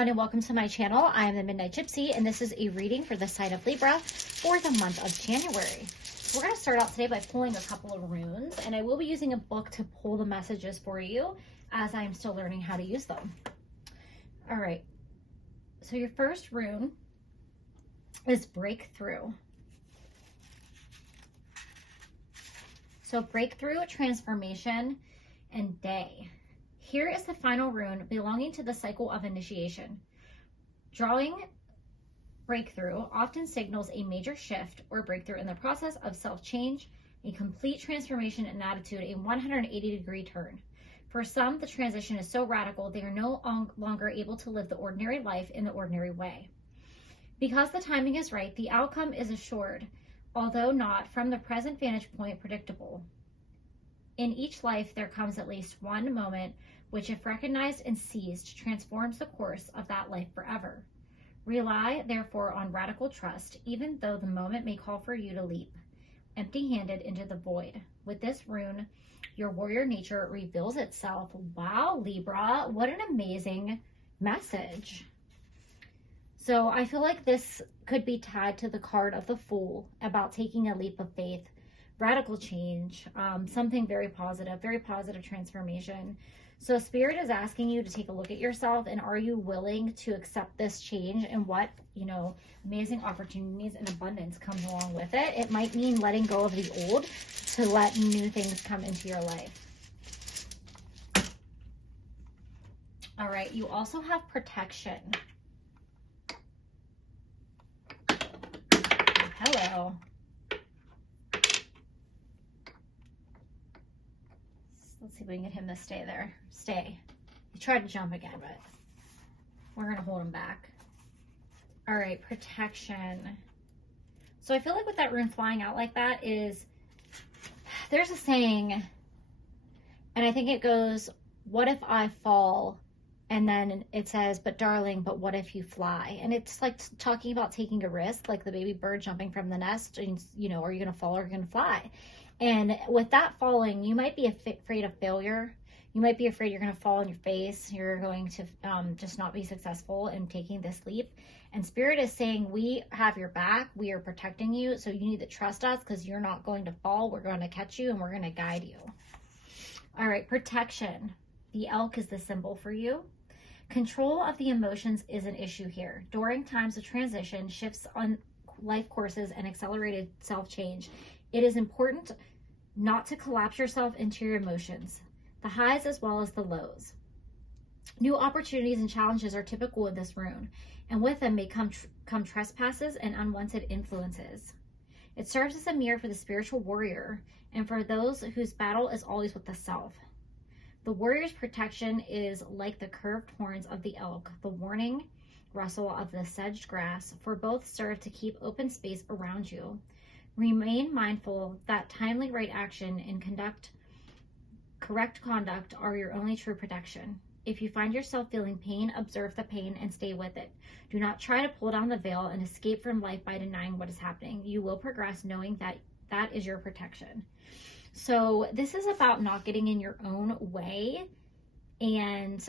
everyone, and welcome to my channel. I am the Midnight Gypsy, and this is a reading for the sign of Libra for the month of January. We're going to start out today by pulling a couple of runes, and I will be using a book to pull the messages for you as I'm still learning how to use them. All right, so your first rune is Breakthrough. So Breakthrough, Transformation, and Day. Here is the final rune belonging to the cycle of initiation. Drawing breakthrough often signals a major shift or breakthrough in the process of self-change, a complete transformation in attitude, a 180-degree turn. For some, the transition is so radical they are no longer able to live the ordinary life in the ordinary way. Because the timing is right, the outcome is assured, although not, from the present vantage point, predictable. In each life, there comes at least one moment which, if recognized and seized, transforms the course of that life forever. Rely, therefore, on radical trust, even though the moment may call for you to leap empty-handed into the void. With this rune, your warrior nature reveals itself. Wow, Libra, what an amazing message. So I feel like this could be tied to the card of the Fool, about taking a leap of faith, radical change, something very positive transformation. So Spirit is asking you to take a look at yourself, and are you willing to accept this change, and what, amazing opportunities and abundance comes along with it. It might mean letting go of the old to let new things come into your life. All right, you also have Protection. Hello. Let's see if we can get him to stay there. Stay. He tried to jump again, but we're going to hold him back. All right, Protection. So I feel like with that rune flying out like that is, there's a saying, and I think it goes, what if I fall? And then it says, but darling, but what if you fly? And it's like talking about taking a risk, like the baby bird jumping from the nest. And, are you going to fall or are you going to fly? And with that falling, you might be afraid of failure. You might be afraid you're going to fall on your face. You're going to just not be successful in taking this leap. And Spirit is saying, we have your back. We are protecting you. So you need to trust us, because you're not going to fall. We're going to catch you and we're going to guide you. All right, Protection. The elk is the symbol for you. Control of the emotions is an issue here. During times of transition, shifts on life courses, and accelerated self-change, it is important not to collapse yourself into your emotions, the highs as well as the lows. New opportunities and challenges are typical of this rune, and with them may come trespasses and unwanted influences. It serves as a mirror for the spiritual warrior and for those whose battle is always with the self. The warrior's protection is like the curved horns of the elk, the warning rustle of the sedged grass, for both serve to keep open space around you. Remain mindful that timely right action and correct conduct are your only true protection. If you find yourself feeling pain, observe the pain and stay with it. Do not try to pull down the veil and escape from life by denying what is happening. You will progress knowing that that is your protection. So this is about not getting in your own way, and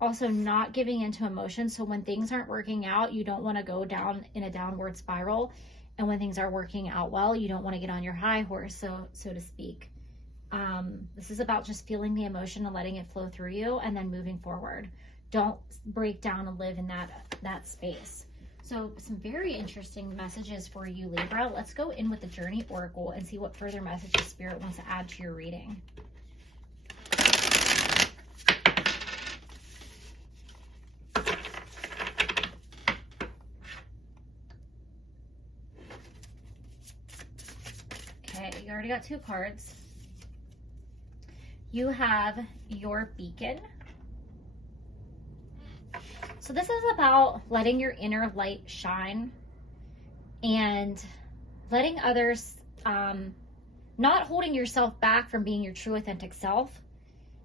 also not giving into emotions. So when things aren't working out, you don't want to go down in a downward spiral. And when things are working out well, you don't want to get on your high horse, so to speak. This is about just feeling the emotion and letting it flow through you, and then moving forward. Don't break down and live in that space. So some very interesting messages for you, Libra. Let's go in with the Journey Oracle and see what further messages Spirit wants to add to your reading. Okay, you already got 2 cards. You have your Beacon. So this is about letting your inner light shine and letting others, not holding yourself back from being your true authentic self,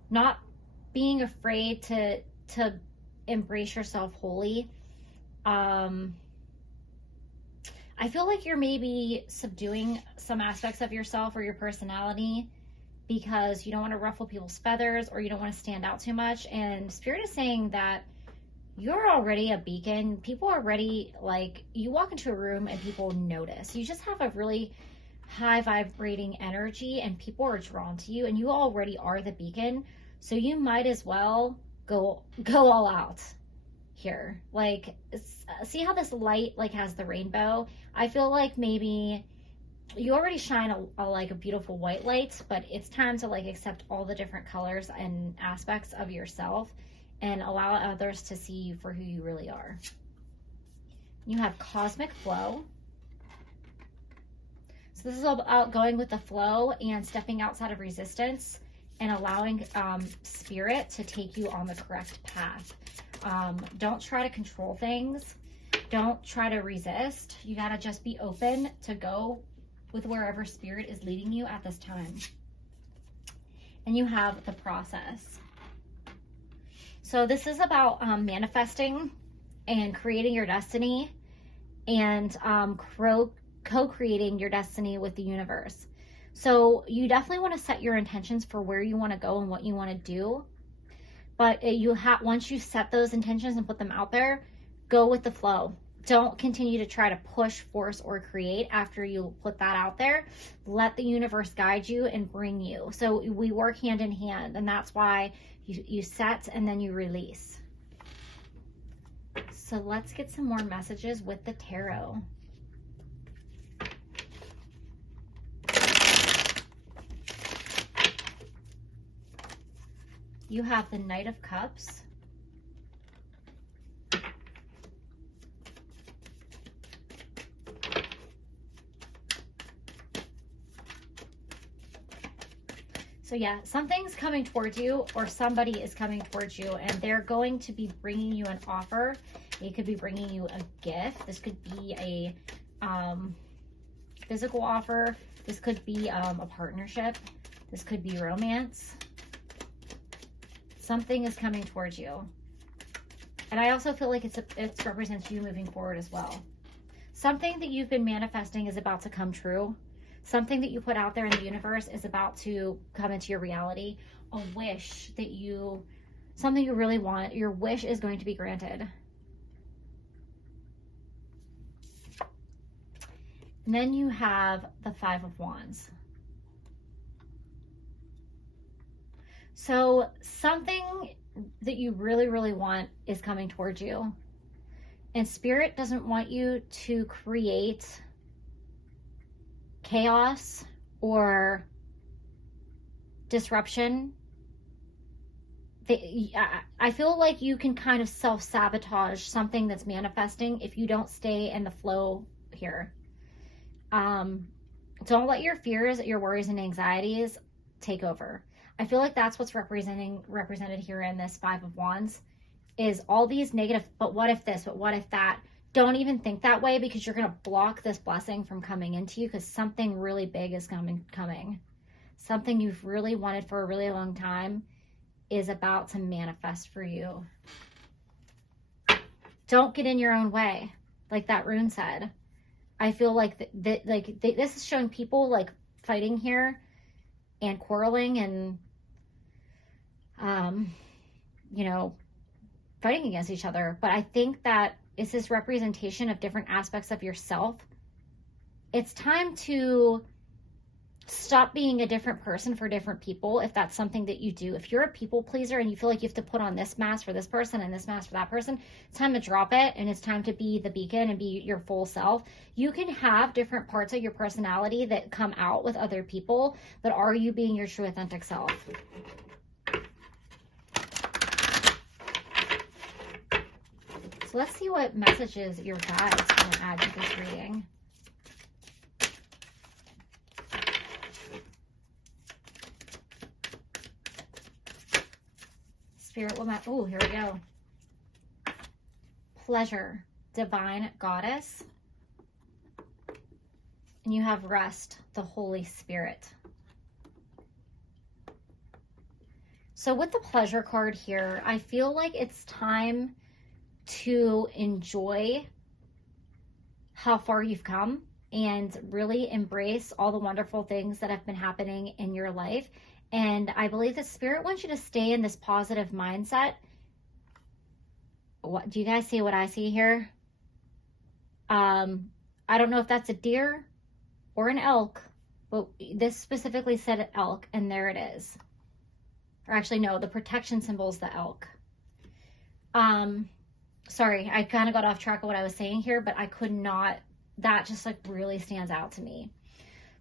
not being afraid to embrace yourself wholly. I feel like you're maybe subduing some aspects of yourself or your personality because you don't want to ruffle people's feathers, or you don't want to stand out too much. And Spirit is saying that you're already a beacon. People are already, like, you walk into a room and people notice. You just have a really high vibrating energy and people are drawn to you, and you already are the beacon. So you might as well go all out here. Like, see how this light like has the rainbow? I feel like maybe you already shine like a beautiful white light, but it's time to like accept all the different colors and aspects of yourself and allow others to see you for who you really are. You have cosmic flow. So this is all about going with the flow and stepping outside of resistance and allowing spirit to take you on the correct path. Don't try to control things. Don't try to resist. You got to just be open to go with wherever spirit is leading you at this time. And you have the process. So this is about manifesting and creating your destiny and co-creating your destiny with the universe. So you definitely want to set your intentions for where you want to go and what you want to do. But once you set those intentions and put them out there, go with the flow. Don't continue to try to push, force, or create after you put that out there. Let the universe guide you and bring you. So we work hand in hand, and that's why you set and then you release. So let's get some more messages with the tarot. You have the Knight of Cups. So yeah, something's coming towards you, or somebody is coming towards you, and they're going to be bringing you an offer. They could be bringing you a gift. This could be a physical offer. This could be a partnership. This could be romance. Something is coming towards you. And I also feel like it represents you moving forward as well. Something that you've been manifesting is about to come true. Something that you put out there in the universe is about to come into your reality. A wish that something you really want, your wish is going to be granted. And then you have the Five of Wands. So something that you really, really want is coming towards you. And Spirit doesn't want you to create chaos or disruption. I feel like you can kind of self-sabotage something that's manifesting if you don't stay in the flow here. Don't let your fears, your worries, and anxieties take over. I feel like that's what's represented here in this Five of Wands, is all these negative, but what if this, but what if that? Don't even think that way, because you're going to block this blessing from coming into you, because something really big is coming. Something you've really wanted for a really long time is about to manifest for you. Don't get in your own way, like that rune said. I feel like this is showing people like fighting here and quarreling and, you know, fighting against each other. But I think that it's this representation of different aspects of yourself. It's time to stop being a different person for different people, if that's something that you do. If you're a people pleaser and you feel like you have to put on this mask for this person and this mask for that person, it's time to drop it, and it's time to be the beacon and be your full self. You can have different parts of your personality that come out with other people, but are you being your true authentic self? So let's see what messages your guides want to add to this reading. Spirit woman. Oh, here we go. Pleasure, divine goddess. And you have rest, the Holy Spirit. So with the pleasure card here, I feel like it's time to enjoy how far you've come and really embrace all the wonderful things that have been happening in your life. And I believe that Spirit wants you to stay in this positive mindset What do you guys see what I see here? I don't know if that's a deer or an elk, but this specifically said elk, and there it is. Or actually, no, the protection symbol is the elk. Sorry, I kind of got off track of what I was saying here, but I could not, that just like really stands out to me.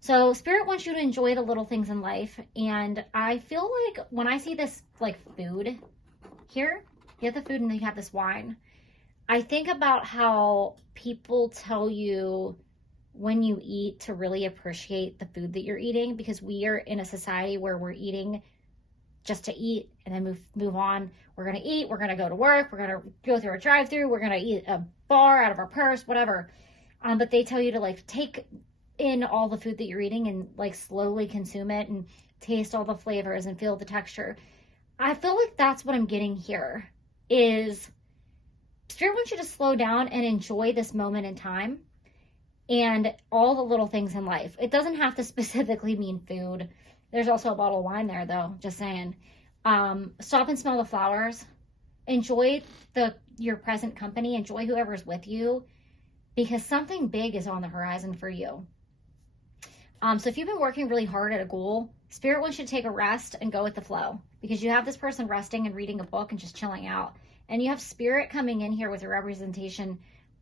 So Spirit wants you to enjoy the little things in life. And I feel like when I see this like food here, you have the food and then you have this wine. I think about how people tell you when you eat to really appreciate the food that you're eating, because we are in a society where we're eating just to eat and then move on. We're going to eat, we're going to go to work, we're going to go through a drive-through, we're going to eat a bar out of our purse, whatever. But they tell you to like take in all the food that you're eating and like slowly consume it and taste all the flavors and feel the texture. I feel like that's what I'm getting here, is Spirit wants you to slow down and enjoy this moment in time and all the little things in life. It doesn't have to specifically mean food. There's also a bottle of wine there though, just saying. Stop and smell the flowers. Enjoy your present company. Enjoy whoever's with you, because something big is on the horizon for you. So if you've been working really hard at a goal, Spirit wants you to take a rest and go with the flow, because you have this person resting and reading a book and just chilling out. And you have Spirit coming in here with a representation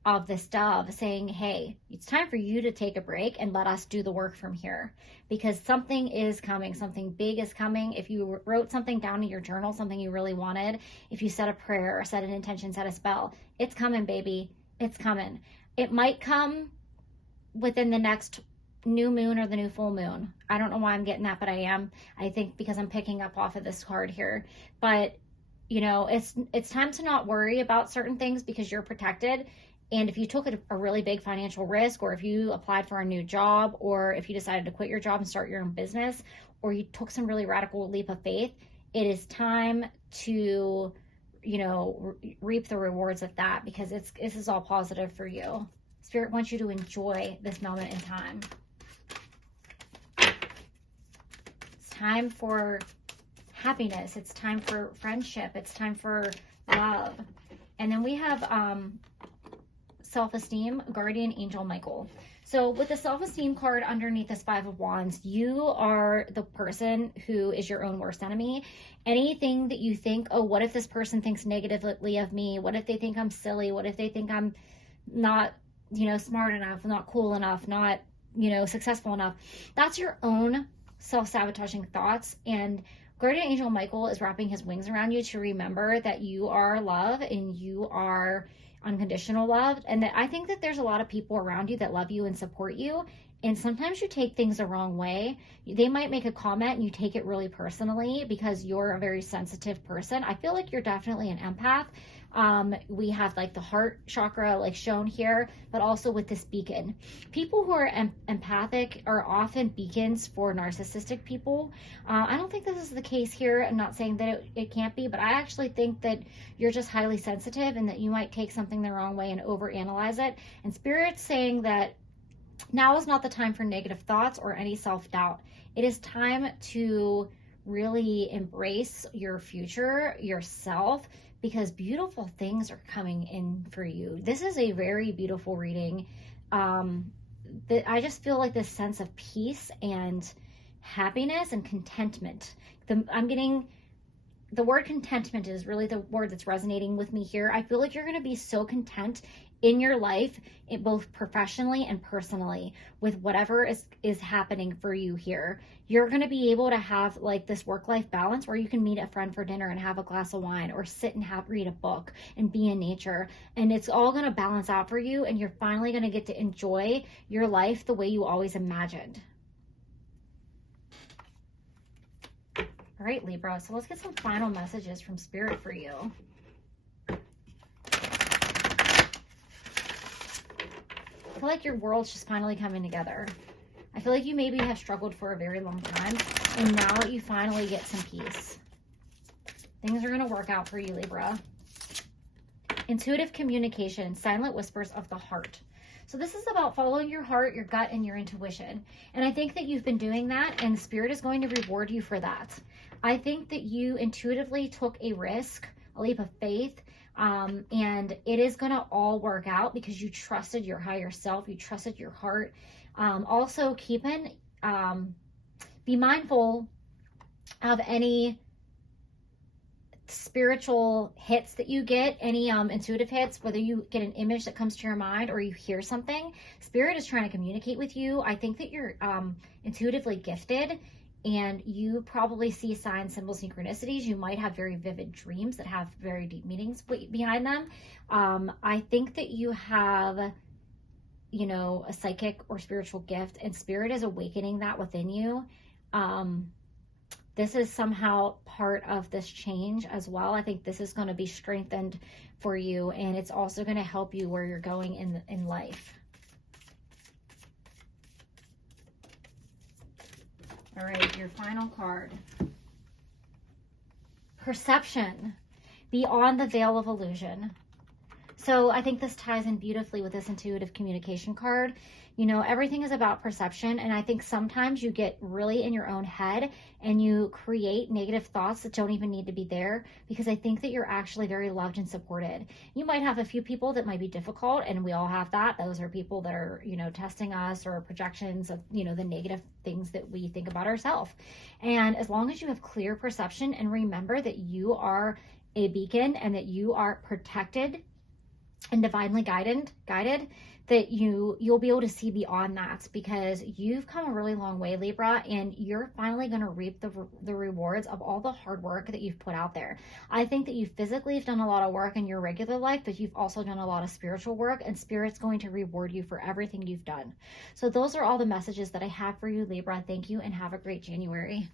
of this dove saying, hey, it's time for you to take a break and let us do the work from here, because something is coming. Something big is coming. If you wrote something down in your journal, something you really wanted, if you said a prayer or set an intention, set a spell, it's coming, baby. It's coming. It might come within the next new moon or the new full moon. I don't know why I'm getting that, but I am. I think because I'm picking up off of this card here. But, you know, it's time to not worry about certain things because you're protected. And if you took a really big financial risk, or if you applied for a new job, or if you decided to quit your job and start your own business, or you took some really radical leap of faith, it is time to, you know, reap the rewards of that, because this is all positive for you. Spirit wants you to enjoy this moment in time. It's time for happiness. It's time for friendship. It's time for love. And then we have self-esteem, guardian angel Michael. So with the self-esteem card underneath this 5 of Wands, you are the person who is your own worst enemy. Anything that you think, oh, what if this person thinks negatively of me? What if they think I'm silly? What if they think I'm not, you know, smart enough, not cool enough, not, you know, successful enough? That's your own self-sabotaging thoughts. And guardian angel Michael is wrapping his wings around you to remember that you are love and you are unconditional love. And that I think that there's a lot of people around you that love you and support you, and sometimes you take things the wrong way. They might make a comment and you take it really personally because you're a very sensitive person. I feel like you're definitely an empath. We have like the heart chakra like shown here, but also with this beacon. People who are empathic are often beacons for narcissistic people. I don't think this is the case here. I'm not saying that it can't be, but I actually think that you're just highly sensitive and that you might take something the wrong way and overanalyze it. And Spirit's saying that now is not the time for negative thoughts or any self-doubt. It is time to really embrace your future, yourself, because beautiful things are coming in for you. This is a very beautiful reading. I just feel like this sense of peace and happiness and contentment. I'm getting the word contentment is really the word that's resonating with me here. I feel like you're going to be so content in your life, both professionally and personally, with whatever is happening for you here. You're going to be able to have like this work-life balance where you can meet a friend for dinner and have a glass of wine, or sit and read a book and be in nature. And it's all going to balance out for you, and you're finally going to get to enjoy your life the way you always imagined. All right, Libra, so let's get some final messages from Spirit for you. I feel like your world's just finally coming together. I feel like you maybe have struggled for a very long time, and now you finally get some peace. Things are going to work out for you, Libra. Intuitive communication, silent whispers of the heart. So this is about following your heart, your gut, and your intuition. And I think that you've been doing that, and Spirit is going to reward you for that. I think that you intuitively took a risk, a leap of faith, And it is going to all work out because you trusted your higher self. You trusted your heart. Also be mindful of any spiritual hits that you get, any intuitive hits, whether you get an image that comes to your mind or you hear something. Spirit is trying to communicate with you. I think that you're intuitively gifted, and you probably see signs, symbols, synchronicities. You might have very vivid dreams that have very deep meanings behind them. I think that you have, you know, a psychic or spiritual gift, and Spirit is awakening that within you. This is somehow part of this change as well. I think this is going to be strengthened for you, and it's also going to help you where you're going in life. All right, your final card. Perception, beyond the veil of illusion. So I think this ties in beautifully with this intuitive communication card. You know, everything is about perception, and I think sometimes you get really in your own head and you create negative thoughts that don't even need to be there, because I think that you're actually very loved and supported. You might have a few people that might be difficult, and we all have that. Those are people that are, you know, testing us, or projections of, you know, the negative things that we think about ourselves. And as long as you have clear perception and remember that you are a beacon and that you are protected and divinely guided, that you'll be able to see beyond that, because you've come a really long way, Libra, and you're finally going to reap the rewards of all the hard work that you've put out there. I think that you physically have done a lot of work in your regular life, but you've also done a lot of spiritual work, and Spirit's going to reward you for everything you've done. So those are all the messages that I have for you, Libra. Thank you, and have a great January.